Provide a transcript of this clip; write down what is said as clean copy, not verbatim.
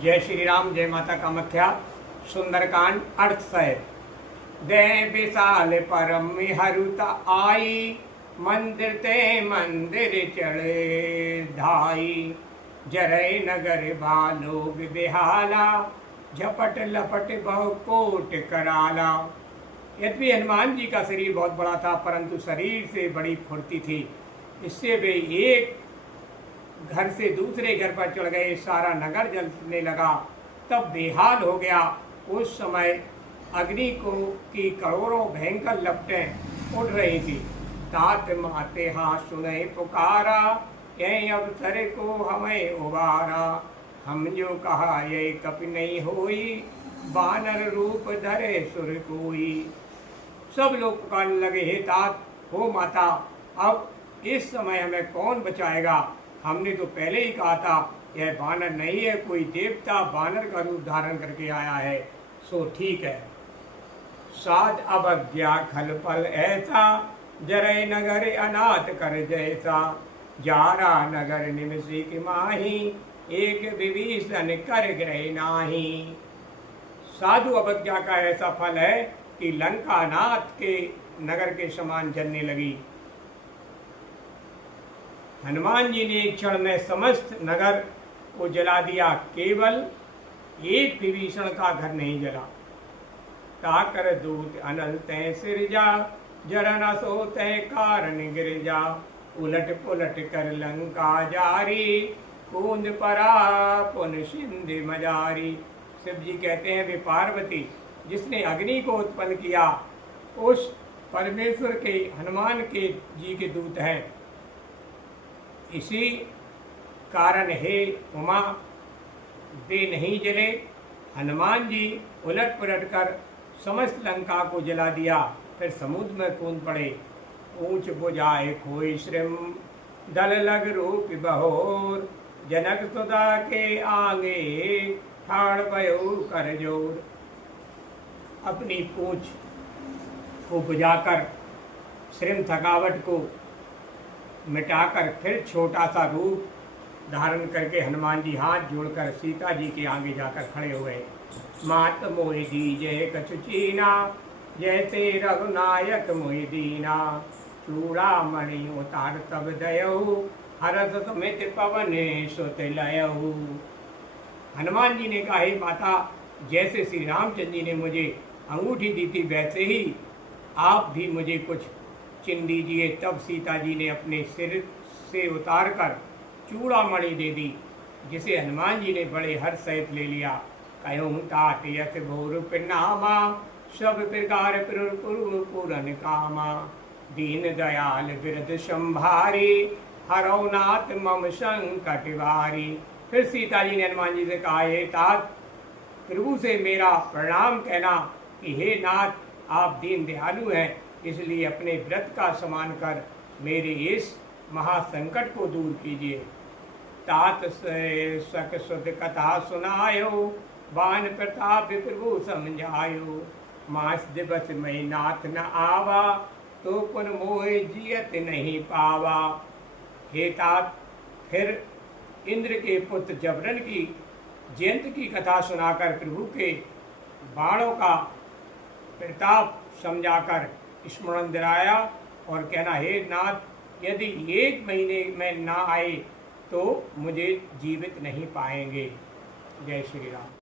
जय श्री राम, जय माता कामाख्या। सुंदरकांड अर्थ सहित। दे विशाल परम हरुता आई, मंदिर ते मंदिर चढ़े धाई। जरय नगर बालोग बेहाला, झपट लपट बहु कोट कराला। यद्यपि हनुमान जी का शरीर बहुत बड़ा था, परंतु शरीर से बड़ी फुर्ती थी। इससे वे एक घर से दूसरे घर पर चढ़ गए। सारा नगर जलने लगा, तब बेहाल हो गया। उस समय अग्नि को की करोड़ों भयंकर लपटें उड़ रही थी। तात माते हाथ सुने पुकारा, यह अवसर को हमें उबारा। हम जो कहा ये कपि नहीं होई, बानर रूप धरे सुर कोई। सब लोग पुकारने लगे, हे तात, हो माता, अब इस समय हमें कौन बचाएगा? हमने तो पहले ही कहा था यह बानर नहीं है, कोई देवता बानर का रूप धारण करके आया है, सो ठीक है। साध अवज्ञा खल पल ऐसा, जरय नगर अनाथ कर जैसा। जारा नगर निमसी की माही, एक विभीषण कर ग्रह नाही। साधु अवज्ञा का ऐसा फल है कि लंका नाथ के नगर के समान जलने लगी। हनुमान जी ने एक क्षण में समस्त नगर को जला दिया, केवल एक विभीषण का घर नहीं जला। ताकर दूत अनल तय सिरजा, जरा न सो तय कारण गिरजा। उलट पुलट कर लंका जारी, कूंद परा पुन सिंध मजारी। शिव जी कहते हैं, वे पार्वती जिसने अग्नि को उत्पन्न किया, उस परमेश्वर के हनुमान के जी के दूत हैं। इसी कारण हे उमा, वे नहीं जले। हनुमान जी उलट पुलट कर समस्त लंका को जला दिया, फिर समुद्र में कूद पड़े। ऊंच बुझाए खोई श्रम, दल लग रूप बहोर। जनक सुधा के आगे, ठाड़ भयो कर जोर। अपनी पूंछ को बुझाकर श्रम थकावट को मिटाकर फिर छोटा सा रूप धारण करके हनुमान जी हाथ जोड़कर सीता जी के आगे जाकर खड़े हुए। मात मोहि दीजय कछु चीना, जैसे रघुनायक मोहि दीना। चूड़ामणि उतार तब दयऊ, हरस समित पवन सुत लयऊ। हनुमान जी ने कहा, हे माता, जैसे श्री रामचंद्र जी ने मुझे अंगूठी दी थी, वैसे ही आप भी मुझे कुछ चिन्ह दीजिए। तब सीता जी ने अपने सिर से उतार कर चूड़ामणि दे दी, जिसे हनुमान जी ने बड़े हर्ष सहित ले लिया। कयूं तात यथ भोर पिनामा, सब प्रकार पूरन कामा। दीन दयाल बिरद संभारी, हरौ नाथ मम संकट वारी। फिर सीता जी ने हनुमान जी से कहा, हे तात, प्रभु से मेरा प्रणाम कहना कि हे नाथ, आप दीन दयालु हैं, इसलिए अपने व्रत का समान कर मेरे इस महासंकट को दूर कीजिए। तात सक सुध कथा सुनायो, बान प्रताप प्रभु समझायो। मास दिवस में नाथ न आवा, तो पुन मोह जियत नहीं पावा। हे तात, फिर इंद्र के पुत्र जबरन की जयंत की कथा सुनाकर प्रभु के बाणों का प्रताप समझाकर स्मरण दिलाया और कहना, हे नाथ, यदि 1 महीने में ना आए तो मुझे जीवित नहीं पाएंगे। जय श्री राम।